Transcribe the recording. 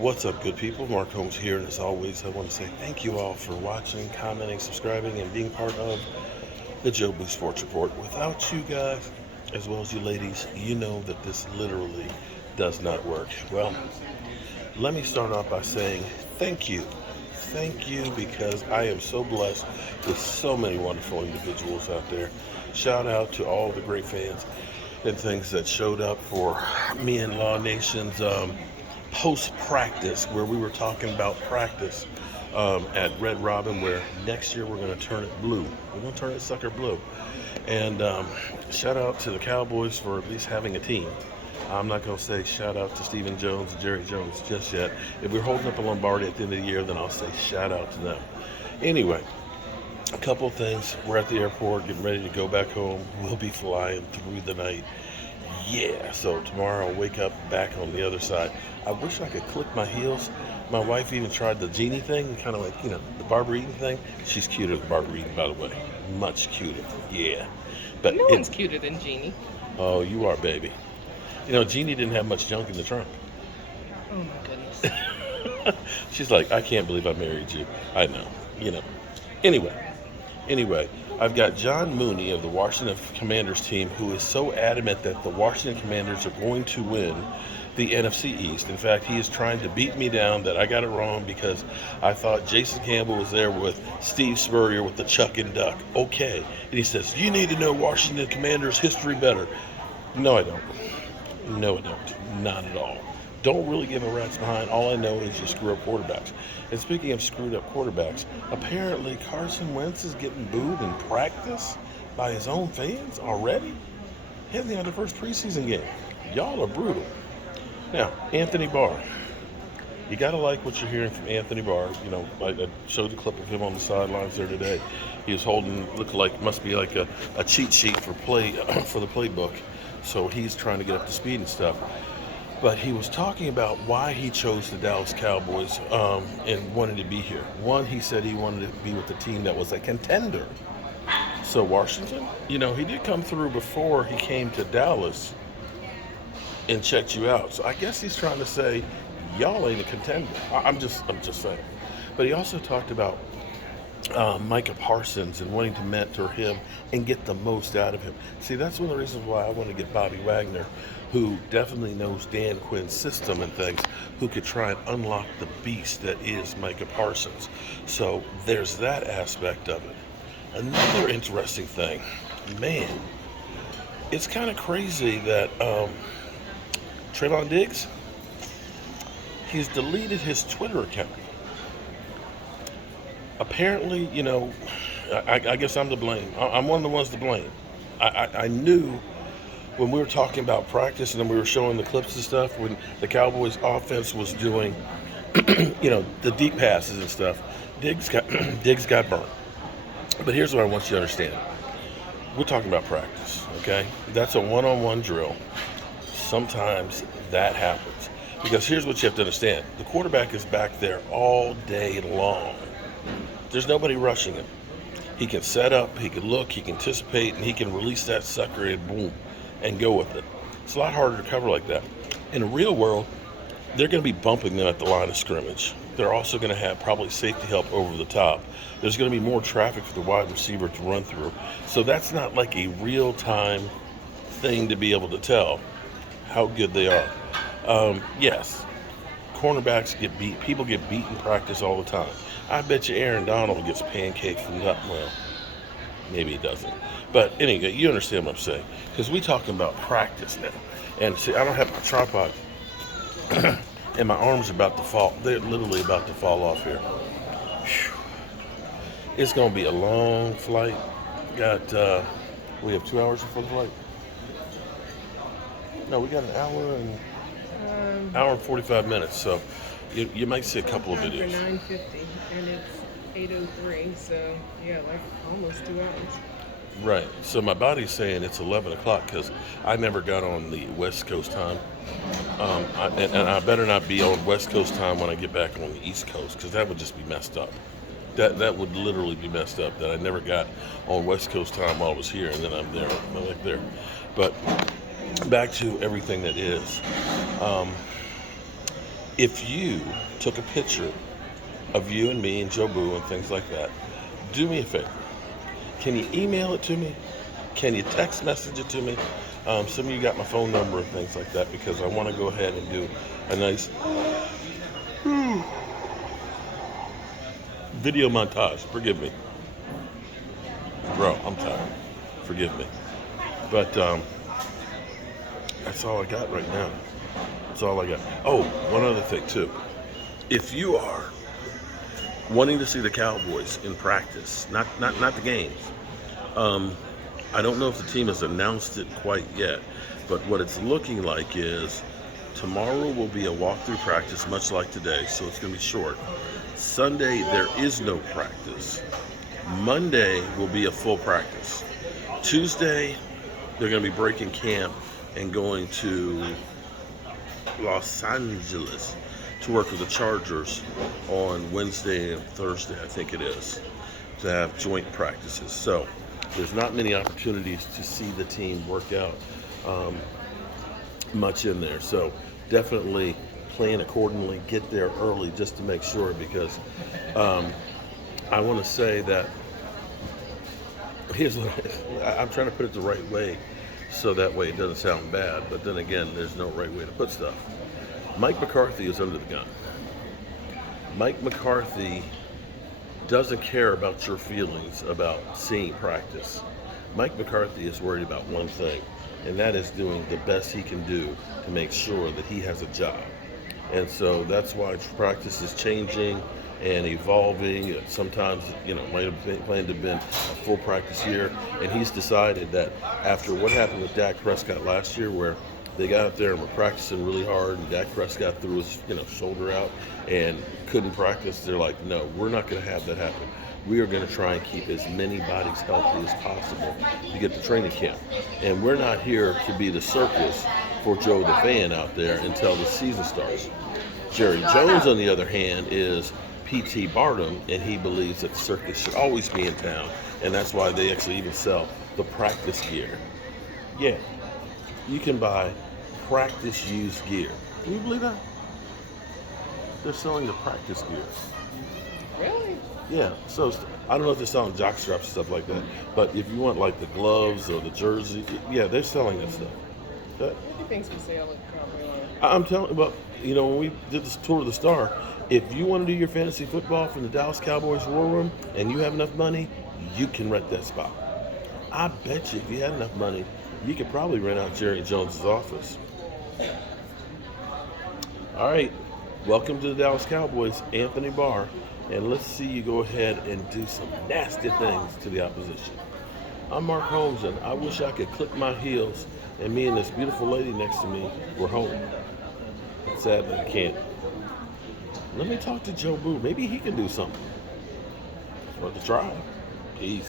What's up, good people? Mark Holmes here, and as always, I want to say thank you all for watching, commenting, subscribing, and being part of the Joe Blue Sports Report. Without you guys, as well as you ladies, you know that this literally does not work. Well, let me start off by saying thank you. Thank you because I am so blessed with so many wonderful individuals out there. Shout out to all the great fans and things that showed up for me and Law Nation's post practice, where we were talking about practice at Red Robin, where next year we're going to turn it blue. We're going to turn it sucker blue. And shout out to the Cowboys for at least having a team. I'm not going to say shout out to Stephen Jones and Jerry Jones just yet. If we're holding up a Lombardi at the end of the year, then I'll say shout out to them. Anyway, a couple of things. We're at the airport getting ready to go back home. We'll be flying through the night. Yeah, so tomorrow I'll wake up back on the other side. I wish I could click my heels. My wife even tried the genie thing, kind of like, the Barbara Eden thing. She's cuter than Barbara Eden, by the way. Much cuter. Yeah. But No one's cuter than Jeannie. Oh, you are, baby. Jeannie didn't have much junk in the trunk. Oh my goodness. She's like, I can't believe I married you. I know. Anyway, I've got John Mooney of the Washington Commanders team, who is so adamant that the Washington Commanders are going to win the NFC East. In fact, he is trying to beat me down that I got it wrong because I thought Jason Campbell was there with Steve Spurrier with the Chuck and Duck. Okay. And he says, you need to know Washington Commanders history better. No, I don't. No, I don't. Not at all. Don't really give a rat's behind. All I know is you screw up quarterbacks. And speaking of screwed up quarterbacks, apparently Carson Wentz is getting booed in practice by his own fans already. He hasn't had the first preseason game. Y'all are brutal. Now, Anthony Barr. You got to like what you're hearing from Anthony Barr. I showed the clip of him on the sidelines there today. He was holding, must be like a cheat sheet for the playbook. So he's trying to get up to speed and stuff. But he was talking about why he chose the Dallas Cowboys and wanted to be here. One, he said he wanted to be with the team that was a contender. So Washington, he did come through before he came to Dallas and checked you out. So I guess he's trying to say, y'all ain't a contender. I'm just saying. But he also talked about Micah Parsons and wanting to mentor him and get the most out of him. See, that's one of the reasons why I want to get Bobby Wagner, who definitely knows Dan Quinn's system and things, who could try and unlock the beast that is Micah Parsons. So there's that aspect of it. Another interesting thing, man, it's kind of crazy that Trayvon Diggs, he's deleted his Twitter account. Apparently, I guess I'm to blame. I'm one of the ones to blame. I knew when we were talking about practice and then we were showing the clips and stuff, when the Cowboys offense was doing, the deep passes and stuff, Diggs got burnt. But here's what I want you to understand. We're talking about practice, okay? That's a one-on-one drill. Sometimes that happens. Because here's what you have to understand. The quarterback is back there all day long. There's nobody rushing him. He can set up, he can look, he can anticipate, and he can release that sucker and boom, and go with it. It's a lot harder to cover like that. In the real world, they're going to be bumping them at the line of scrimmage. They're also going to have probably safety help over the top. There's going to be more traffic for the wide receiver to run through. So that's not like a real-time thing to be able to tell how good they are. Yes, cornerbacks get beat. People get beat in practice all the time. I bet you Aaron Donald gets pancaked from that. Well, maybe he doesn't. But anyway, you understand what I'm saying. Because we're talking about practice now. And see, I don't have my tripod. And my arms are about to fall. They're literally about to fall off here. Whew. It's going to be a long flight. We have 2 hours before the flight. No, we got an hour and 45 minutes. So you might see a couple of videos. For 9:50, and it's 8:03, so yeah, like almost 2 hours. Right. So my body's saying it's 11 o'clock because I never got on the West Coast time. And I better not be on West Coast time when I get back on the East Coast, because that would just be messed up. That would literally be messed up, that I never got on West Coast time while I was here, and then I'm like there. But back to everything that is. if you took a picture of you and me and Joe Boo and things like that, do me a favor. Can you email it to me? Can you text message it to me? Some of you got my phone number and things like that because I want to go ahead and do a nice video montage. Forgive me. Bro, I'm tired. Forgive me. But that's all I got right now. That's all I got. Oh, one other thing, too. If you are wanting to see the Cowboys in practice, not the games, I don't know if the team has announced it quite yet, but what it's looking like is tomorrow will be a walkthrough practice, much like today, so it's going to be short. Sunday, there is no practice. Monday will be a full practice. Tuesday, they're going to be breaking camp and going to Los Angeles to work with the Chargers on Wednesday and Thursday, I think it is, to have joint practices. So there's not many opportunities to see the team work out much in there. So definitely plan accordingly, get there early just to make sure, because I want to say that here's what I'm trying to put it the right way so that way it doesn't sound bad, but then again, there's no right way to put stuff. Mike McCarthy is under the gun. Mike McCarthy doesn't care about your feelings about seeing practice. Mike McCarthy is worried about one thing, and that is doing the best he can do to make sure that he has a job. And so that's why practice is changing and evolving. Sometimes, might have planned to have been a full practice year. And he's decided that after what happened with Dak Prescott last year, where they got up there and were practicing really hard, and Dak Prescott threw his shoulder out and couldn't practice, they're like, no, we're not going to have that happen. We are going to try and keep as many bodies healthy as possible to get to training camp. And we're not here to be the circus for Joe the fan out there until the season starts. Jerry Jones, on the other hand, is P.T. Barnum, and he believes that the circus should always be in town, and that's why they actually even sell the practice gear. Yeah, you can buy practice used gear. Can you believe that? They're selling the practice gear. Really? Yeah, so I don't know if they're selling jock straps and stuff like that, but if you want like the gloves or the jersey, yeah, they're selling that stuff. What do you think's for sale at Cowboy? I'm telling you, but when we did this tour of the Star, if you want to do your fantasy football from the Dallas Cowboys War Room and you have enough money, you can rent that spot. I bet you if you had enough money, you could probably rent out Jerry Jones's office. All right, welcome to the Dallas Cowboys, Anthony Barr, and let's see you go ahead and do some nasty things to the opposition. I'm Mark Holmes, and I wish I could click my heels and me and this beautiful lady next to me were home. But sadly, I can't. Let me talk to Joe Boo. Maybe he can do something. Worth a try. Peace.